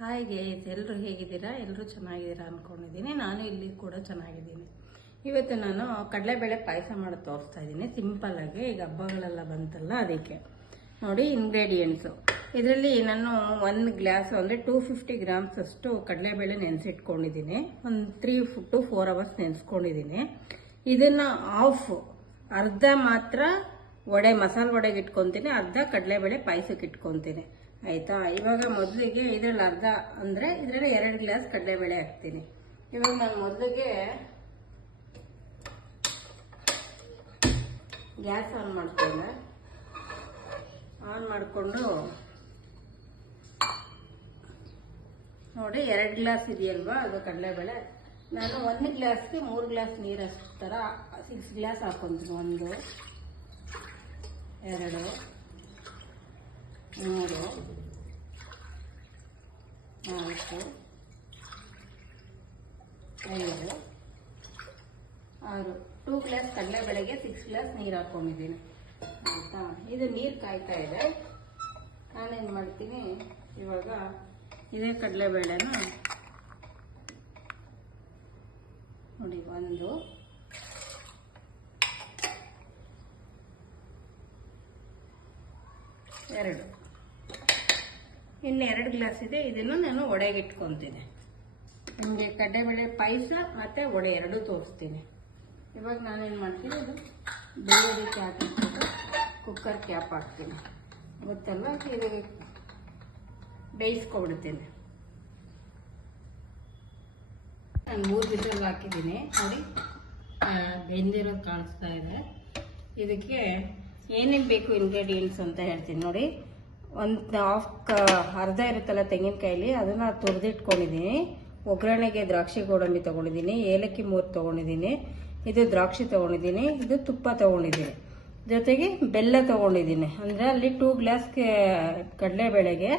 Hi ಗೇಸ್, ಎಲ್ಲರೂ ಹೇಗಿದ್ದೀರಾ? ಎಲ್ಲರೂ ಚೆನ್ನಾಗಿದ್ದೀರಾ ಅಂದ್ಕೊಂಡಿದ್ದೀನಿ. ನಾನು ಇಲ್ಲಿ ಕೂಡ ಚೆನ್ನಾಗಿದ್ದೀನಿ. ಇವತ್ತು ನಾನು ಕಡಲೆಬೇಳೆ ಪಾಯಸ ಮಾಡಿ ತೋರಿಸ್ತಾ ಇದ್ದೀನಿ ಸಿಂಪಲ್ಲಾಗಿ. ಈಗ ಹಬ್ಬಗಳೆಲ್ಲ ಬಂತಲ್ಲ, ಅದಕ್ಕೆ ನೋಡಿ ಇಂಗ್ರೀಡಿಯೆಂಟ್ಸು. ಇದರಲ್ಲಿ ನಾನು 1 ಗ್ಲಾಸ್ ಅಂದರೆ 250 ಗ್ರಾಮ್ಸ್ ಅಷ್ಟು ಕಡಲೆಬೇಳೆ ನೆನೆಸಿಟ್ಕೊಂಡಿದ್ದೀನಿ. ಒಂದು 3 to 4 ಅವರ್ಸ್ ನೆನೆಸ್ಕೊಂಡಿದ್ದೀನಿ. ಇದನ್ನು ಅರ್ಧ ಮಾತ್ರ ಮಸಾಲೆ ವಡೆಗೆ ಇಟ್ಕೊತೀನಿ, ಅರ್ಧ ಕಡಲೆಬೇಳೆ ಪಾಯಸಕ್ಕೆ ಇಟ್ಕೊತೀನಿ. ಆಯಿತಾ? ಇವಾಗ ಮೊದಲಿಗೆ ಇದರಲ್ಲಿ ಅರ್ಧ ಅಂದರೆ ಇದರಲ್ಲಿ 2 ಗ್ಲಾಸ್ ಕಡಲೆಬೇಳೆ ಹಾಕ್ತೀನಿ. ಇವಾಗ ನಾನು ಮೊದಲಿಗೆ ಗ್ಯಾಸ್ ಆನ್ ಮಾಡ್ಕೊಂಡೆ. ಆನ್ ಮಾಡಿಕೊಂಡು ನೋಡಿ 2 ಗ್ಲಾಸ್ ಇದೆಯಲ್ವಾ, ಅದು ಕಡಲೆಬೇಳೆ. ನಾನು 1 ಗ್ಲಾಸ್ಗೆ 3 ಗ್ಲಾಸ್ ನೀರು ಅಷ್ಟು ಥರ 6 ಗ್ಲಾಸ್ ಹಾಕ್ಕೊಂತೀನಿ. 1 2 3 4 5 6 2 ಗ್ಲಾಸ್ ಕಡಲೆಬೇಳೆಗೆ 6 ಗ್ಲಾಸ್ ನೀರು ಹಾಕ್ಕೊಂಡಿದ್ದೀನಿ. ಆಯಿತಾ? ಇದು ನೀರು ಕಾಯ್ತಾ ಇದೆ. ನಾನೇನು ಮಾಡ್ತೀನಿ, ಇವಾಗ ಇದೇ ಕಡಲೆಬೇಳೆನ ನೋಡಿ 1 2 ಇನ್ನು 2 ಗ್ಲಾಸ್ ಇದೆ. ಇದನ್ನು ನಾನು ಒಡೆಗೆ ಇಟ್ಕೊತೀನಿ. ನಿಮಗೆ ಕಡಲೆಬೇಳೆ ಪಾಯಸ ಮತ್ತು ಒಡೆ ಎರಡೂ ತೋರಿಸ್ತೀನಿ. ಇವಾಗ ನಾನೇನು ಮಾಡ್ತೀನಿ, ಇದು ಬೇಯೋದಕ್ಕೆ ಹಾಕಿಬಿಟ್ಟು ಕುಕ್ಕರ್ ಕ್ಯಾಪ್ ಹಾಕ್ತೀನಿ. ಗೊತ್ತಲ್ಲ, ಇದು ಬೇಯಿಸ್ಕೊಬಿಡ್ತೀನಿ. ನಾನು 3 ವಿಸಲ್ ಹಾಕಿದ್ದೀನಿ. ನೋಡಿ ಬೆಂದಿರೋದು ಕಾಣಿಸ್ತಾ ಇದೆ. ಇದಕ್ಕೆ ಏನೇನು ಬೇಕು ಇಂಗ್ರೀಡಿಯೆಂಟ್ಸ್ ಅಂತ ಹೇಳ್ತೀನಿ ನೋಡಿ. ಅರ್ಧ ಇರುತ್ತಲ್ಲ ತೆಂಗಿನಕಾಯಲ್ಲಿ, ಅದನ್ನು ತುರಿದಿಟ್ಕೊಂಡಿದ್ದೀನಿ. ಒಗ್ಗರಣೆಗೆ ದ್ರಾಕ್ಷಿ ಗೋಡಂಬಿ ತೊಗೊಂಡಿದ್ದೀನಿ, ಏಲಕ್ಕಿ 3 ತೊಗೊಂಡಿದ್ದೀನಿ, ಇದು ದ್ರಾಕ್ಷಿ ತೊಗೊಂಡಿದ್ದೀನಿ, ಇದು ತುಪ್ಪ ತೊಗೊಂಡಿದ್ದೀನಿ, ಜೊತೆಗೆ ಬೆಲ್ಲ ತೊಗೊಂಡಿದ್ದೀನಿ. ಅಂದರೆ ಅಲ್ಲಿ 2 ಗ್ಲಾಸ್ಗೆ ಕಡಲೆಬೇಳೆಗೆ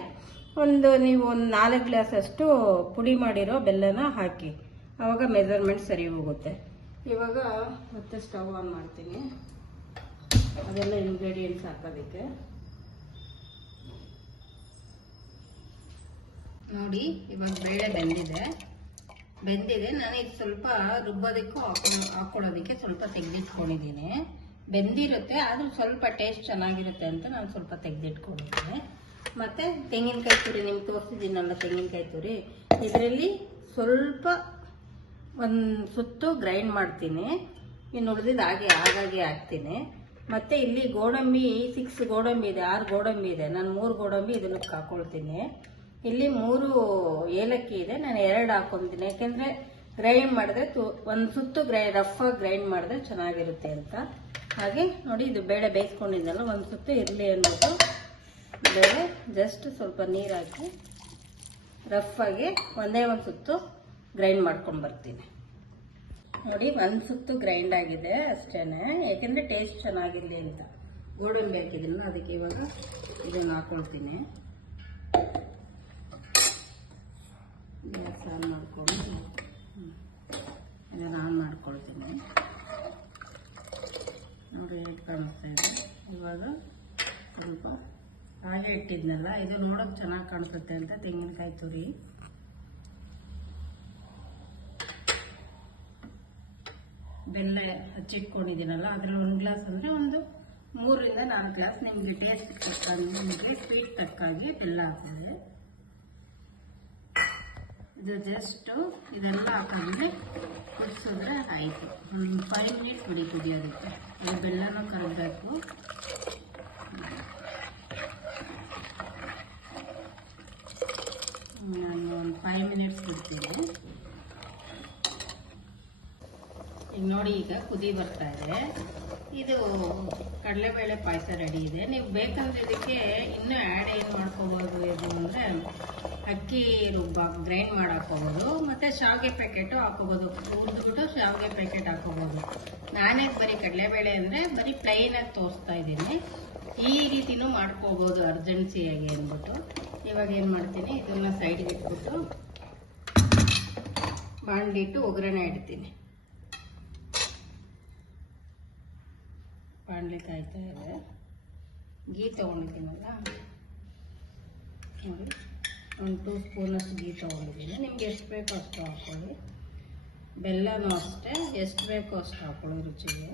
ನೀವು ಒಂದು 4 ಗ್ಲಾಸ್ ಅಷ್ಟು ಪುಡಿ ಮಾಡಿರೋ ಬೆಲ್ಲನ ಹಾಕಿ, ಆವಾಗ ಮೆಜರ್ಮೆಂಟ್ ಸರಿ ಹೋಗುತ್ತೆ. ಇವಾಗ ಮತ್ತೆ ಸ್ಟವ್ ಆನ್ ಮಾಡ್ತೀನಿ, ಅದೆಲ್ಲ ಇಂಗ್ರೀಡಿಯೆಂಟ್ಸ್ ಹಾಕೋದಕ್ಕೆ. ನೋಡಿ ಇವಾಗ ಬೇಳೆ ಬೆಂದಿದೆ. ನಾನು ಇದು ಸ್ವಲ್ಪ ರುಬ್ಬೋದಕ್ಕೂ ಹಾಕೊಳ್ಳೋದಕ್ಕೆ ಸ್ವಲ್ಪ ತೆಗೆದಿಟ್ಕೊಂಡಿದ್ದೀನಿ. ಬೆಂದಿರುತ್ತೆ, ಆದರೂ ಸ್ವಲ್ಪ ಟೇಸ್ಟ್ ಚೆನ್ನಾಗಿರುತ್ತೆ ಅಂತ ನಾನು ಸ್ವಲ್ಪ ತೆಗೆದಿಟ್ಕೊಂಡಿದ್ದೀನಿ. ಮತ್ತು ತೆಂಗಿನಕಾಯಿ ತುರಿ ನಿಮ್ಗೆ ತೋರಿಸಿದ್ದೀನಲ್ಲ, ತೆಂಗಿನಕಾಯಿ ತುರಿ ಇದರಲ್ಲಿ ಸ್ವಲ್ಪ ಒಂದು ಸುತ್ತು ಗ್ರೈಂಡ್ ಮಾಡ್ತೀನಿ. ಇನ್ನು ಉಳಿದಿದ್ದು ಹಾಗಾಗಿ ಹಾಕ್ತೀನಿ. ಮತ್ತು ಇಲ್ಲಿ ಗೋಡಂಬಿ 6 ಗೋಡಂಬಿ ಇದೆ, 6 ಗೋಡಂಬಿ ಇದೆ. ನಾನು 3 ಗೋಡಂಬಿ ಇದನ್ನು ಹಾಕ್ಕೊಳ್ತೀನಿ. ಇಲ್ಲಿ 3 ಏಲಕ್ಕಿ ಇದೆ, ನಾನು 2 ಹಾಕ್ಕೊತೀನಿ. ಯಾಕೆಂದರೆ ಗ್ರೈಂಡ್ ಮಾಡಿದ್ರೆ ಒಂದು ಸುತ್ತು ರಫಾಗಿ ಗ್ರೈಂಡ್ ಮಾಡಿದ್ರೆ ಚೆನ್ನಾಗಿರುತ್ತೆ ಅಂತ. ಹಾಗೆ ನೋಡಿ, ಇದು ಬೇಳೆ ಬೇಯಿಸ್ಕೊಂಡಿದ್ದಲ್ಲ, ಒಂದು ಸುತ್ತು ಇರಲಿ ಅಂದ್ಬಿಟ್ಟು ಬೇಳೆ ಜಸ್ಟ್ ಸ್ವಲ್ಪ ನೀರು ಹಾಕಿ ರಫಾಗಿ ಒಂದೇ ಒಂದು ಸುತ್ತು ಗ್ರೈಂಡ್ ಮಾಡ್ಕೊಂಡು ಬರ್ತೀನಿ. ನೋಡಿ 1 ಸುತ್ತು ಗ್ರೈಂಡ್ ಆಗಿದೆ ಅಷ್ಟೇ, ಯಾಕೆಂದರೆ ಟೇಸ್ಟ್ ಚೆನ್ನಾಗಿರಲಿ ಅಂತ. ಗೋಡಂಬಿ ಹಾಕಿದಿಲ್ಲ, ಅದಕ್ಕೆ ಇವಾಗ ಇದನ್ನು ಹಾಕ್ಕೊಳ್ತೀನಿ. ಗ್ಯಾಸ್ ಆನ್ ಮಾಡಿಕೊಂಡು ಇದನ್ನು ಆನ್ ಮಾಡ್ಕೊಳ್ತೀನಿ. ನೋಡಿ ಹೇಗೆ ಕಾಣಿಸ್ತಾ ಇದೆ. ಇವಾಗ ಸ್ವಲ್ಪ ಹಾಗೆ ಇಟ್ಟಿದ್ನಲ್ಲ, ಇದು ನೋಡೋಕೆ ಚೆನ್ನಾಗಿ ಕಾಣಿಸುತ್ತೆ ಅಂತ ತೆಂಗಿನಕಾಯಿ ತುರಿ, ಬೆಲ್ಲ ಹಚ್ಚಿಟ್ಕೊಂಡಿದ್ದೀನಲ್ಲ, ಅದರಲ್ಲಿ 1 ಗ್ಲಾಸ್ ಅಂದರೆ ಒಂದು 3 ರಿಂದ 4 ಗ್ಲಾಸ್ ನಿಮಗೆ ಟೇಸ್ಟ್ ತಕ್ಕಾಗಿ, ನಿಮಗೆ ಸ್ವೀಟ್ ತಕ್ಕಾಗಿ ಬೆಲ್ಲ ಹಾಕಿದೆ. ಇದು ಜಸ್ಟು ಇದೆಲ್ಲ ಹಾಕಿದ್ರೆ ಕುದಿಸಿದ್ರೆ ಆಯಿತು. ಒಂದು 5 ಮಿನಿಟ್ಸ್ ಬಿಡಿ ಕುದಿಯೋದಕ್ಕೆ. ಇದು ಬೆಲ್ಲನೂ ಕರಗಬೇಕು. ನಾನು ಒಂದು 5 ಮಿನಿಟ್ಸ್ ಬಿಡ್ತೀನಿ. ಈಗ ನೋಡಿ, ಈಗ ಕುದಿ ಬರ್ತಾ ಇದೆ. ಇದು ಕಡಲೆಬೇಳೆ ಪಾಯಸ ರೆಡಿ ಇದೆ. ನೀವು ಬೇಕಂದ್ರೆ ಇದಕ್ಕೆ ಇನ್ನೂ ಆ್ಯಡ್ ಏನು ಮಾಡ್ಕೋಬೋದು ಇದು ಅಂದರೆ ಅಕ್ಕಿ ಗ್ರೈಂಡ್ ಮಾಡಿ ಹಾಕೋಬೋದು, ಮತ್ತು ಶಾವಿಗೆ ಪ್ಯಾಕೆಟು ಹಾಕೋಬೋದು. ಹುರಿದ್ಬಿಟ್ಟು ಶಾವಿಗೆ ಪ್ಯಾಕೆಟ್ ಹಾಕೋಬೋದು. ನಾನೇ ಬರೀ ಕಡಲೆಬೇಳೆ ಅಂದರೆ ಬರೀ ಪ್ಲೈನಾಗಿ ತೋರಿಸ್ತಾ ಇದ್ದೀನಿ. ಈ ರೀತಿನೂ ಮಾಡ್ಕೋಬೋದು ಅರ್ಜೆನ್ಸಿಯಾಗಿ ಅಂದ್ಬಿಟ್ಟು. ಇವಾಗ ಏನು ಮಾಡ್ತೀನಿ, ಇದನ್ನು ಸೈಡ್ಗೆ ಇಟ್ಬಿಟ್ಟು ಬಾಣಲಿಟ್ಟು ಒಗ್ಗರಣೆ ಇಡ್ತೀನಿ. ಬಾಣಲಿ ಕಾಯ್ತಾ ಇದೆ. ಗೀ ತೊಗೊಂಡಿದ್ದೀನಲ್ಲ ನೋಡಿ, 1 2 ಸ್ಪೂನಷ್ಟು ಗೀ ತೊಗೊಂಡಿದ್ದೀನಿ. ನಿಮ್ಗೆ ಎಷ್ಟು ಬೇಕೋ ಅಷ್ಟು ಹಾಕ್ಕೊಳ್ಳಿ. ಬೆಲ್ಲನೂ ಅಷ್ಟೇ ಎಷ್ಟು ಬೇಕೋ ಅಷ್ಟು ಹಾಕ್ಕೊಳ್ಳಿ ರುಚಿಗೆ.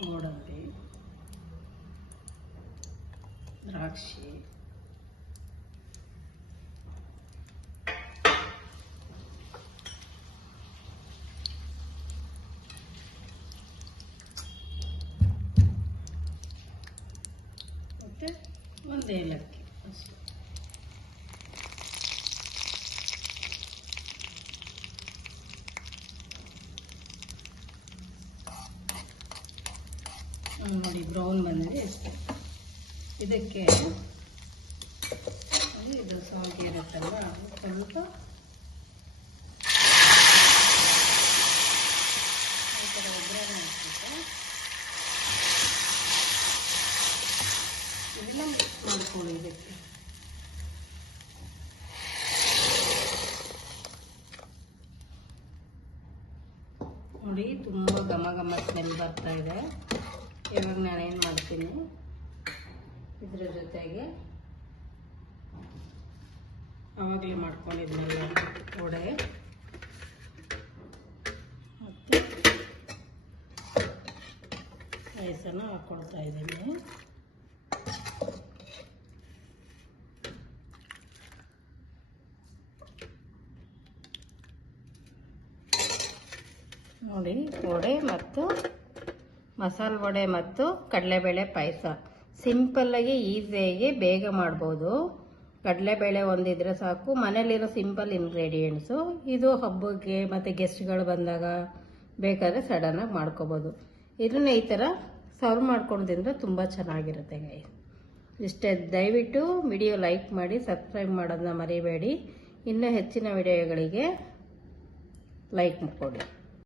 ಗೋಡಂಬಿ, ದ್ರಾಕ್ಷಿ, ಮತ್ತು ಒಂದು ಏಲಕ್ಕಿ ಅಷ್ಟೇ. ನೋಡಿ ಬ್ರೌನ್ ಬಂದಿದೆ ಅಷ್ಟೇ. ಇದಕ್ಕೆ ಇದು ಸಾಗಿ ಇರುತ್ತಲ್ವ, ಸ್ವಲ್ಪ ಈ ಥರ ಒಗ್ಗರಣೆ ಹಾಕ್ಬಿಟ್ಟು ಇದೆಲ್ಲ ಮಿಕ್ಸ್ ಮಾಡ್ಕೊಳ್ಳಿ. ಇದಕ್ಕೆ ನೋಡಿ ತುಂಬ ಘಮ ಘಮ ಸ್ಮೆಲ್ ಬರ್ತಾ ಇದೆ. ಇವಾಗ ನಾನೇನು ಮಾಡ್ತೀನಿ, ಇದ್ರ ಜೊತೆಗೆ ಆವಾಗಲೇ ಮಾಡ್ಕೊಂಡಿದ್ನಲ್ಲ ವಡೆ ಮತ್ತು ರೈಸನ್ನು ಹಾಕ್ಕೊಳ್ತಾ ಇದ್ದೀನಿ. ನೋಡಿ ವಡೆ ಮತ್ತು ಮಸಾಲೆ ವಡೆ ಮತ್ತು ಕಡಲೆಬೇಳೆ ಪಾಯಸ ಸಿಂಪಲ್ಲಾಗಿ ಈಸಿಯಾಗಿ ಬೇಗ ಮಾಡ್ಬೋದು. ಕಡಲೆಬೇಳೆ ಒಂದಿದ್ರೆ ಸಾಕು, ಮನೇಲಿರೋ ಸಿಂಪಲ್ ಇಂಗ್ರೀಡಿಯೆಂಟ್ಸು. ಇದು ಹಬ್ಬಕ್ಕೆ ಮತ್ತು ಗೆಸ್ಟ್ಗಳು ಬಂದಾಗ ಬೇಕಾದರೆ ಸಡನ್ನಾಗಿ ಮಾಡ್ಕೋಬೋದು. ಇದನ್ನ ಈ ಥರ ಸರ್ವ್ ಮಾಡ್ಕೊಂಡು ತಿಂದರೆ ತುಂಬ ಚೆನ್ನಾಗಿರುತ್ತೆ ಗೈಸ್. ಇಷ್ಟೇ. ದಯವಿಟ್ಟು ವಿಡಿಯೋ ಲೈಕ್ ಮಾಡಿ, ಸಬ್ಸ್ಕ್ರೈಬ್ ಮಾಡೋದನ್ನ ಮರಿಬೇಡಿ. ಇನ್ನೂ ಹೆಚ್ಚಿನ ವಿಡಿಯೋಗಳಿಗೆ ಲೈಕ್ ಕೊಡಿ.